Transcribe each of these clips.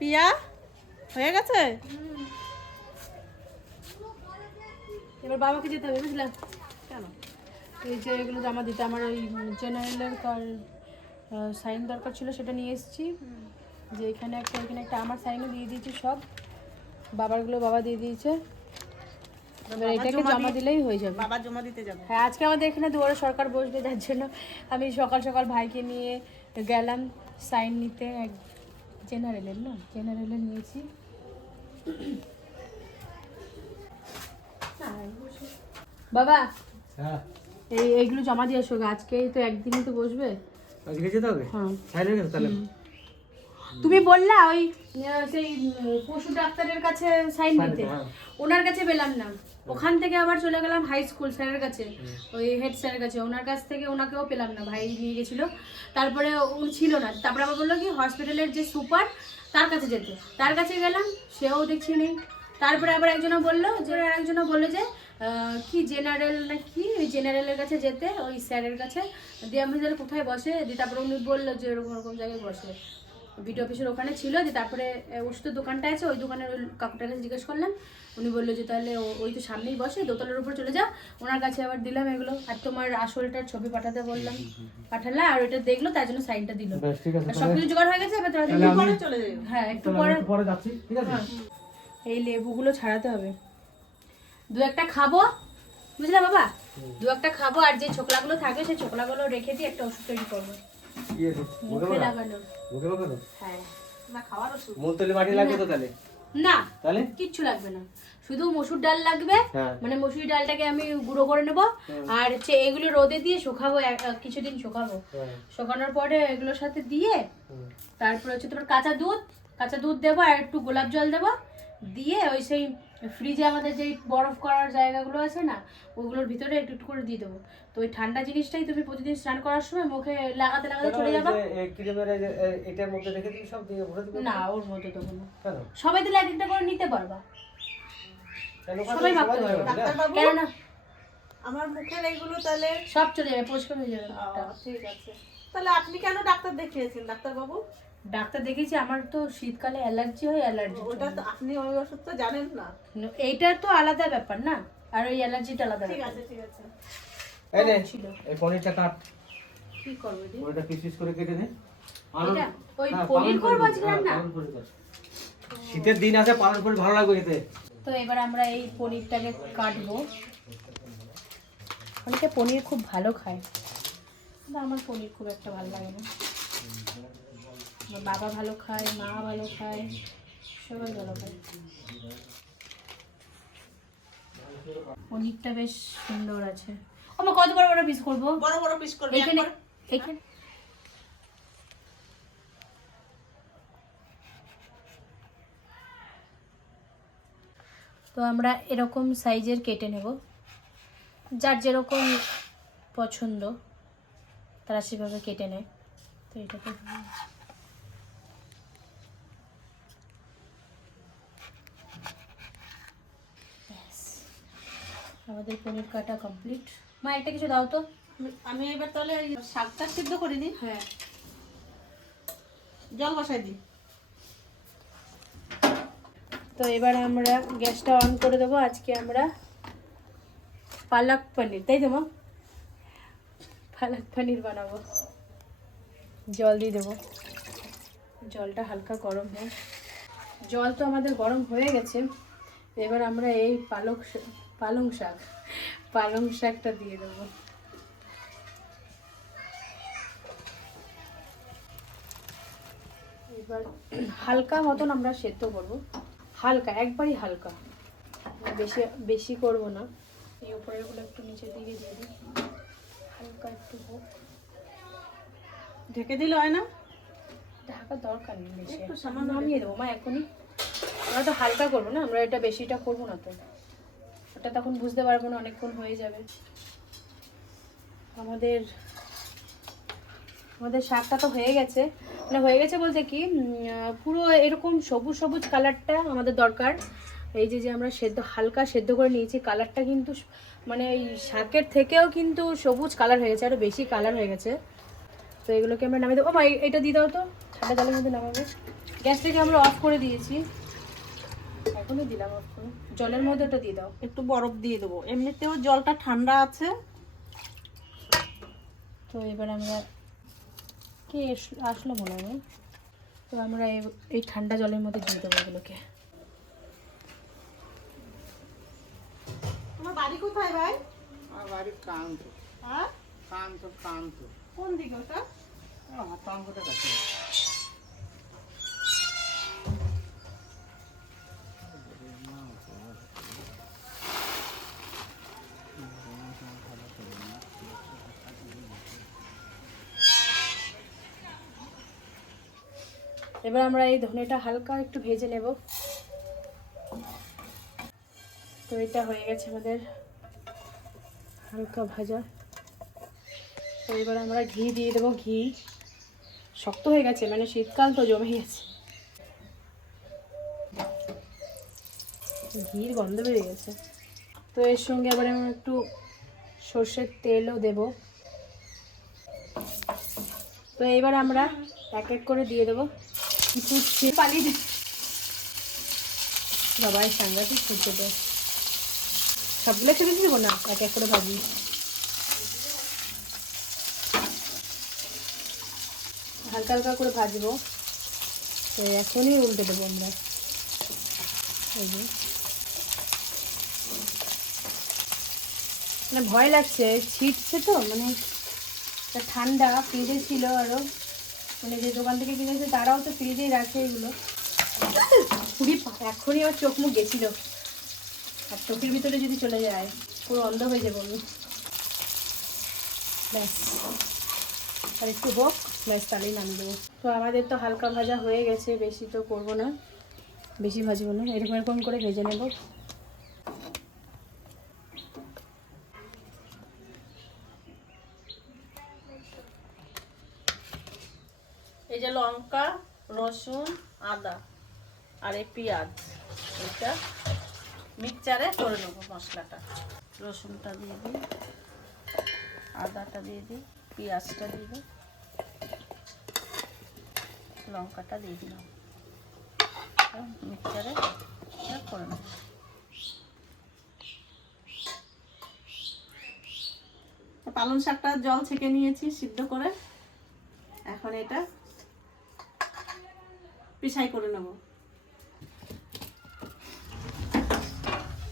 পিয়া হয়ে গেছে? এবার বাবাকে যেতে হবে বুঝলাম কেন? এই যে এগুলো জমা দিতে আমার ওই জেনারেলের কার সাইন দরকার ছিল সেটা নিয়ে এসেছি। যে এখানে একটা এখানে একটা আমার সাইনও দিয়ে দিয়েছি সব। বাবারগুলো বাবা দিয়ে দিয়েছে। এবার এটাকে জমা দিলেই হয়ে যাবে। বাবা জমা দিতে যাবে। হ্যাঁ আজকে আমাদের এখানে দুয়ারে সরকার বসবে যার জন্য আমি সকাল সকাল ভাইকে নিয়ে গেলাম সাইন নিতে এক জেনারেলের না? জেনারেলের নিয়েছি। বাবা হ্যাঁ। এই এইগুলো জমা দিয়ে আসো গো। আজকেই তো একদিনই তো বসবে। আজকে যেতে হবে? হ্যাঁ। গেছে তাহলে। তুমি বললা ওই সেই পশু ডাক্তারের কাছে সাইন দিতে হ্যাঁ। ওনার কাছে পেলাম না। ওখান থেকে আবার চলে গেলাম হাই স্কুল স্যারের কাছে ওই হেড স্যারের কাছে। ওনার কাছ থেকে ওনাকেও পেলাম না ভাই নিয়ে গেছিল। তারপরে উনি ছিল না। তারপরে আবার বলল কি হসপিটালের যে সুপার তার কাছে যেতে। তার কাছে গেলাম সেও দেখছি নেই। তারপরে আবার একজনও বলল যে একজনও বলল যে কি জেনারেল না কি? ওই জেনারেলের কাছে যেতে ওই স্যারের কাছে। দিয়ে আমি তাহলে কোথায় বসে দিয়ে তারপরে উনি বলল যে এরকম এরকম জায়গায় বসে। বিডিও অফিসের ওখানে ছিল যে তারপরে ওষুধের দোকানটা আছে ওই দোকানের ওই কাকুটার কাছে জিজ্ঞেস করলাম। উনি বলল যে তাহলে ওই তো সামনেই বসে দোতলার উপর চলে যাও। ওনার কাছে আবার দিলাম এগুলো। আর তোমার আসলটার ছবি পাঠাতে বললাম। পাঠালে আর ওইটা দেখল তার জন্য সাইনটা দিল। আছে সবকিছু জোগাড় হয়ে গেছে এবার তোরা পরে চলে যাবে। হ্যাঁ একটু পরে পরে যাচ্ছি ঠিক আছে? এই লেবুগুলো ছাড়াতে হবে। দু একটা খাব। বুঝলে বাবা? দু একটা খাব আর যে ছোকলাগুলো থাকে সেই ছোকলাগুলো রেখে দিয়ে একটা ওষুধ তৈরি করব। মুখে মুখে লাগানো। মুখে মাখা হ্যাঁ। না খাওয়ার ওষুধ। মুলতলি মাটি লাগবে তো তাহলে? না তাহলে? কিচ্ছু লাগবে না। শুধু মসুর ডাল লাগবে হ্যাঁ। মানে মসুর ডালটাকে আমি গুঁড়ো করে নেব। আর হচ্ছে এগুলো রোদে দিয়ে শুকাবো কিছুদিন শুকাবো। হ্যাঁ, শুকানোর পরে এগুলোর সাথে দিয়ে। তারপরে হচ্ছে তোমার কাঁচা দুধ কাঁচা দুধ দেবো আর একটু গোলাপ জল দেবো। দিয়ে ওই সেই ফ্রিজে আমাদের যেই বরফ করার জায়গাগুলো আছে না ওগুলোর ভিতরে একটু একটু করে দিয়ে দেবো। তো ওই ঠান্ডা জিনিসটাই তুমি প্রতিদিন স্নান করার সময় মুখে লাগাতে লাগাতে চলে যাবা। ক্রিমের এটার মধ্যে রেখে দিবি সব দিয়ে ভরে দিবি? না ওর মধ্যে তো কোনো? সবাই দিলে এক একটা করে নিতে পারবা। সবাই ভাবতে মাখতে পারবে। ডাক্তারবাবু কেন না? আমার মুখের এইগুলো তাহলে সব চলে যাবে পরিষ্কার হয়ে যাবে ঠিক আছে। তাহলে আপনি কেন ডাক্তার দেখিয়েছেন ডাক্তারবাবু? ডাক্তার দেখেছি আমার তো শীতকালে অ্যালার্জি হয় অ্যালার্জি ওটা তো আপনি ওই ওষুধ তো জানেন না। এইটা তো আলাদা ব্যাপার না আর ওই অ্যালার্জিটা আলাদা ঠিক আছে ঠিক আছে। এই নে, এই পনিরটা কাট। কি করব দি ওইটা পিস পিস করে কেটে নে। পালন- ওই হ্যাঁ, পনির করব আজকে। শীতের দিন আছে পালন করে ভালো লাগবে খেতে। তো এবার আমরা এই পনিরটাকে কাটবো। অনেকে পনির খুব ভালো খায়। কিন্তু আমার পনির খুব একটা ভালো লাগে না। আমার বাবা ভালো খায় মা ভালো খায় সবাই ভালো খায়। পনিরটা বেশ সুন্দর আছে। আমার কত বড় বড় পিস করব? বড় বড় পিস করবে এখানে এখানে। তো আমরা এরকম সাইজের কেটে নেব। যার যেরকম পছন্দ তারা সেভাবে কেটে নেয়। তো এটাকে। আমাদের পনির কাটা কমপ্লিট। মা একটা কিছু দাও তো। আমি এবার তাহলে শাকটা সিদ্ধ করে দিই হ্যাঁ। জল বসাই দিই। তো এবার আমরা গ্যাসটা অন করে দেবো। আজকে আমরা পালক পনির, তাই মা পালক পনির বানাবো। জল দিয়ে দেবো। জলটা হালকা গরম হোক। জল তো আমাদের গরম হয়ে গেছে। এবার আমরা এই পালক পালং শাক, পালং শাকটা দিয়ে দেবো। এবার হালকা মতন আমরা সেদ্ধ করব। হালকা, একবারই হালকা। বেশি বেশি করব না। এই উপরেরগুলো একটু নিচের দিকে দিয়ে দিই। হালকা একটু হোক। ঢেকে দিলে হয় না? ঢাকা দরকার নেই বেশি। একটু সামান্য নামিয়ে দেবো মা এখনই। আমরা তো হালকা করব না আমরা এটা বেশিটা করব না তো। ওটা তখন বুঝতে পারব না অনেকক্ষণ হয়ে যাবে। আমাদের আমাদের শাকটা তো হয়ে গেছে। মানে হয়ে গেছে বলতে কি পুরো এরকম সবুজ সবুজ কালারটা আমাদের দরকার। এই যে যে আমরা সেদ্ধ হালকা সেদ্ধ করে নিয়েছি কালারটা কিন্তু মানে এই শাকের থেকেও কিন্তু সবুজ কালার হয়ে গেছে আরও বেশি কালার হয়ে গেছে। তো এগুলোকে আমরা নামিয়ে দেবো। ও মা এটা দিয়ে দাও তো ঠান্ডা জলের মধ্যে নামাবে। গ্যাসটাকে আমরা অফ করে দিয়েছি। এখনই দিলাম অফ করে। জলের মধ্যে ওটা দিয়ে দাও। একটু বরফ দিয়ে দেবো। এমনিতেও জলটা ঠান্ডা আছে। তো এবার আমরা কে আসলো মনে হয়। তো আমরা এই- এই ঠান্ডা জলের মধ্যে দিয়ে দেবো এগুলোকে। বাড়ি কোথায় ভাই? আমার বাড়ি কান্ত। হ্যাঁ? কান্ত কান্ত। কোন দিকে ওটা? হতাঙ্গটা কাছে। এবার আমরা এই ধনেটা হালকা একটু ভেজে নেব। তো এটা হয়ে গেছে আমাদের হালকা ভাজা। তো এবার আমরা ঘি দিয়ে দেবো, ঘি। শক্ত হয়ে গেছে মানে শীতকাল তো জমে গেছে। ঘির গন্ধ বেরিয়ে গেছে। তো এর সঙ্গে আবার আমরা একটু সর্ষের তেলও দেব। তো এবার আমরা এক এক করে দিয়ে দেবো। কিছু পালিয়ে বাবাই সাংঘাতিক ফুটতে দেয় সবগুলো একসাথে দিয়ে দেবো না? এক এক করে ভাজি। হালকা হালকা করে ভাজবো। তো এখনই উল্টে দেবো আমরা। এই যে। মানে ভয় লাগছে, ছিটছে তো মানে ঠান্ডা ফ্রিজে ছিল আরও মানে যে দোকান থেকে কিনেছে, তারাও তো ফ্রিজেই রাখে এগুলো। খুবই এখনই আমার চোখ মুখ গেছিল। আর চোখের ভিতরে যদি চলে যায়, পুরো অন্ধ হয়ে যাব আমি। ব্যাস। আর একটু হোক ব্যাস তাহলেই নামিয়ে দেবো তো আমাদের তো হালকা ভাজা হয়ে গেছে, বেশি তো করব না। বেশি ভাজবো না, এরকম এরকম করে ভেজে নেব। এই যে লঙ্কা, রসুন, আদা, আর এই পেঁয়াজ। এটা মিক্সচারে করে নেব মশলাটা। রসুনটা দিয়ে দিই, আদাটা দিয়ে দিই, পেঁয়াজটা দিয়ে দিই, লঙ্কাটা দিয়ে দিলাম। মিক্সচারে করে নেব। পালং শাকটা জল ছেঁকে নিয়েছি সিদ্ধ করে। এখন এটা পিছাই করে নেব।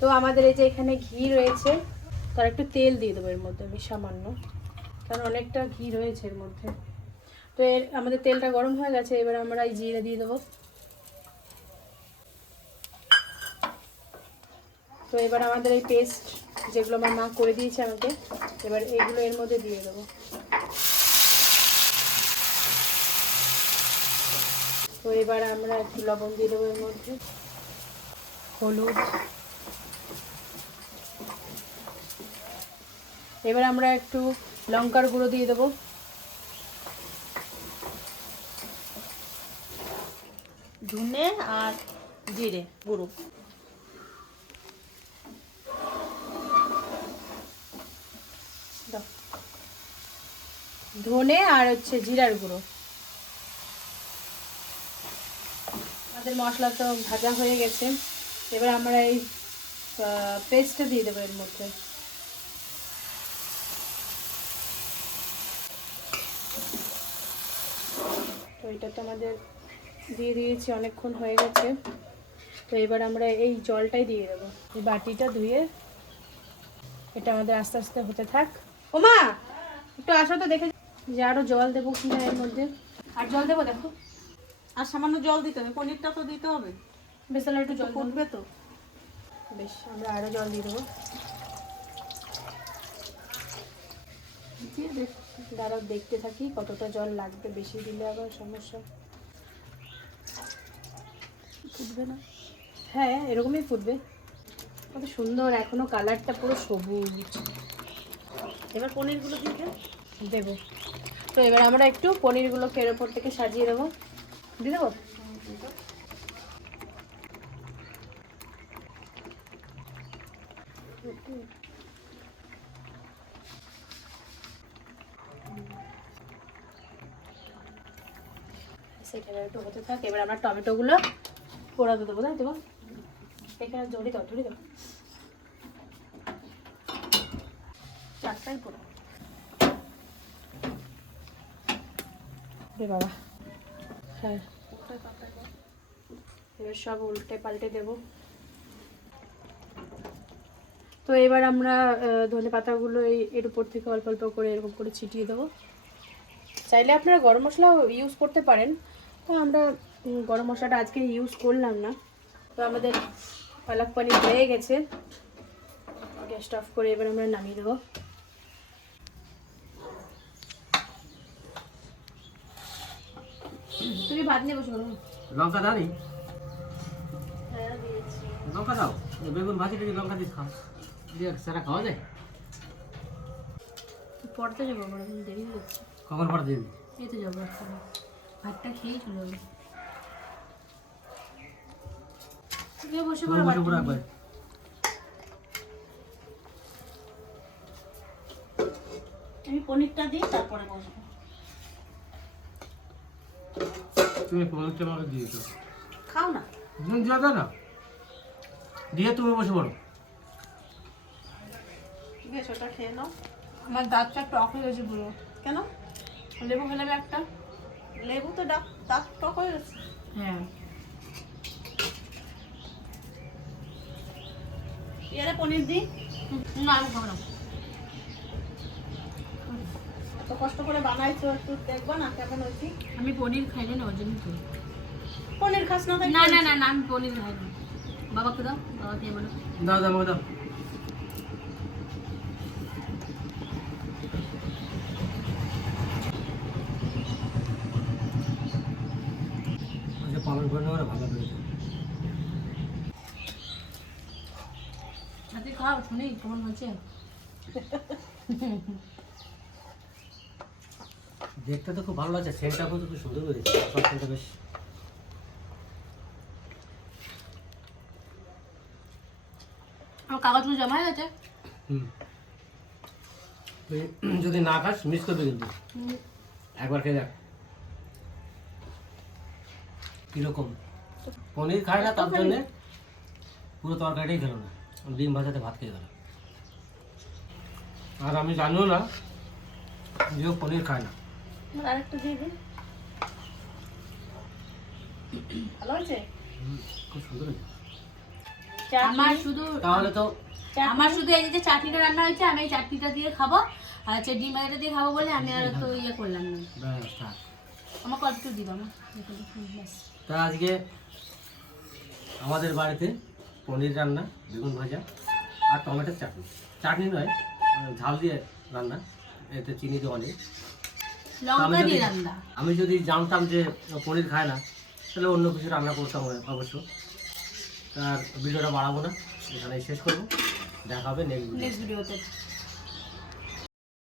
তো আমাদের এই যে এখানে ঘি রয়েছে, তার একটু তেল দিয়ে দেবো এর মধ্যে, বেশ সামান্য, কারণ অনেকটা ঘি রয়েছে এর মধ্যে। তো এর, আমাদের তেলটা গরম হয়ে গেছে, এবার আমরা এই জিরে দিয়ে দেবো। তো এবার আমাদের এই পেস্ট যেগুলো আমার মা করে দিয়েছে আমাকে, এবার এইগুলো এর মধ্যে দিয়ে দেবো। তো এবার আমরা একটু লবণ দিয়ে দেবো এর মধ্যে। হলুদ এবার আমরা একটু লঙ্কার গুঁড়ো দিয়ে দেবো। ধনে আর জিরে গুঁড়ো। ধনে আর হচ্ছে জিরার গুঁড়ো। আমাদের মশলা তো ভাজা হয়ে গেছে। এবার আমরা এই পেস্টটা দিয়ে দেবো এর মধ্যে তো এটা তো আমাদের দিয়ে দিয়েছি অনেকক্ষণ হয়ে গেছে। তো এবার আমরা এই জলটাই দিয়ে দেবো। এই বাটিটা ধুয়ে এটা আমাদের আস্তে আস্তে হতে থাক। ওমা একটু আসো তো দেখে যে আরও জল দেবো কিনা এর মধ্যে। আর জল দেবো দেখো। আর সামান্য জল দিতে হবে পনিরটা তো দিতে হবে। তাহলে একটু জল ফুটবে তো। বেশ আমরা আরও জল দিয়ে দেবো। দাঁড়াও দেখতে থাকি কতটা জল লাগবে বেশি দিলে আবার সমস্যা। ফুটবে না? হ্যাঁ এরকমই ফুটবে। কত সুন্দর এখনও কালারটা পুরো সবুজ। এবার পনিরগুলো দিয়ে দেবো। তো এবার আমরা একটু পনিরগুলোকে এর ওপর থেকে সাজিয়ে দেবো। দিয়ে দেবো এখানে একটু হতে থাক, এবার আমরা টমেটোগুলো পোড়াতে দেবো, তাই মা? এখানে জড়ি দাও চারটাই পোড়া। বাবা। হ্যাঁ। এবার সব উল্টে পাল্টে দেব। তো এবার আমরা ধনে পাতাগুলো এর উপর থেকে অল্প অল্প করে এরকম করে ছিটিয়ে দেবো। চাইলে আপনারা গরম মশলাও ইউজ করতে পারেন। আমরা গরম মশলাটা আজকে ইউজ করলাম না। তো আমাদের পালক পানির হয়ে গেছে। গ্যাসটা অফ করে এবার আমরা নামিয়ে দেবো। তুমি ভাত নিয়ে বসে। লঙ্কা দাও হ্যাঁ লঙ্কা দাও? বেগুন ভাজি থেকে লঙ্কা দিয়ে খাও? দিয়ে সেটা খাওয়া যায়? পড়তে যাব দেরি হয়ে যাচ্ছে। কখন পরে দিবি এই তো যাব ভাতটা খেয়েই চলে যাব তুমি বসে তুমি পড়ো। একবার আমি পনিরটা দিই তারপরে বসবো। তুমি পনেরোটা আমাকে দিয়েছ খাও না? দাও না। দিয়ে তুমি বসে পড়ো। বেশ ওটা খেয়ে নাও। আমার দাঁতটা টক হয়ে গেছে পুরো। কেন? লেবু খেলাম একটা। লেবু তো ডাক দাঁত টক হয়ে গেছে। হ্যাঁ। ইয়ারে পনির দিই না আমি খাব না। এত কষ্ট করে বানাইছো একটু দেখবা না কেমন হয়েছি। আমি পনির খাই না ওর জন্য তো। পনির খাস না না না না না আমি পনির খাই না বাবাকে দাও বাবা খেয়ে বলো দাও দাও দাও পালন করে নেওয়া ভালো করেছে সাথে খাও শুনি কেমন হচ্ছে দেখতে তো খুব ভালো লাগছে সেন্টটা কিন্তু খুব সুন্দর সেন্টটা বেশ। আমার কাগজগুলো জমা হয়ে গেছে? হুম। তুই যদি না খাস মিস করবি কিন্তু। একবার খেয়ে দেখ। কীরকম? পনির খায় না তার জন্যে পুরো তরকারিটাই খেলো না। ডিম ভাজাতে ভাত খেয়ে গেল আর আমি জানিও না যে পনির খায় না। আমার আরেকটু দিয়ে দিন। ভালো হয়েছে? খুব সুন্দর হয়েছে। আমার শুধু তাহলে তো আমার শুধু এই যে চাটনিটা রান্না হয়েছে আমি এই চাটনিটা দিয়ে খাব। আর হচ্ছে ডিম দিয়ে খাব বলে আমি আর তো ইয়ে করলাম না। আমার কত একটু আমার তা আজকে আমাদের বাড়িতে পনির রান্না বেগুন ভাজা আর টমেটোর চাটনি। চাটনি নয় ঝাল দিয়ে রান্না। এতে চিনি দেওয়া অনেক আমি দিয়ে যদি- আমি যদি জানতাম যে পনির খায় না তাহলে অন্য কিছু রান্না করতাম অবশ্য। তার ভিডিওটা বাড়াবো না এখানে শেষ করব। দেখা হবে নেক্সট ভিডিওতে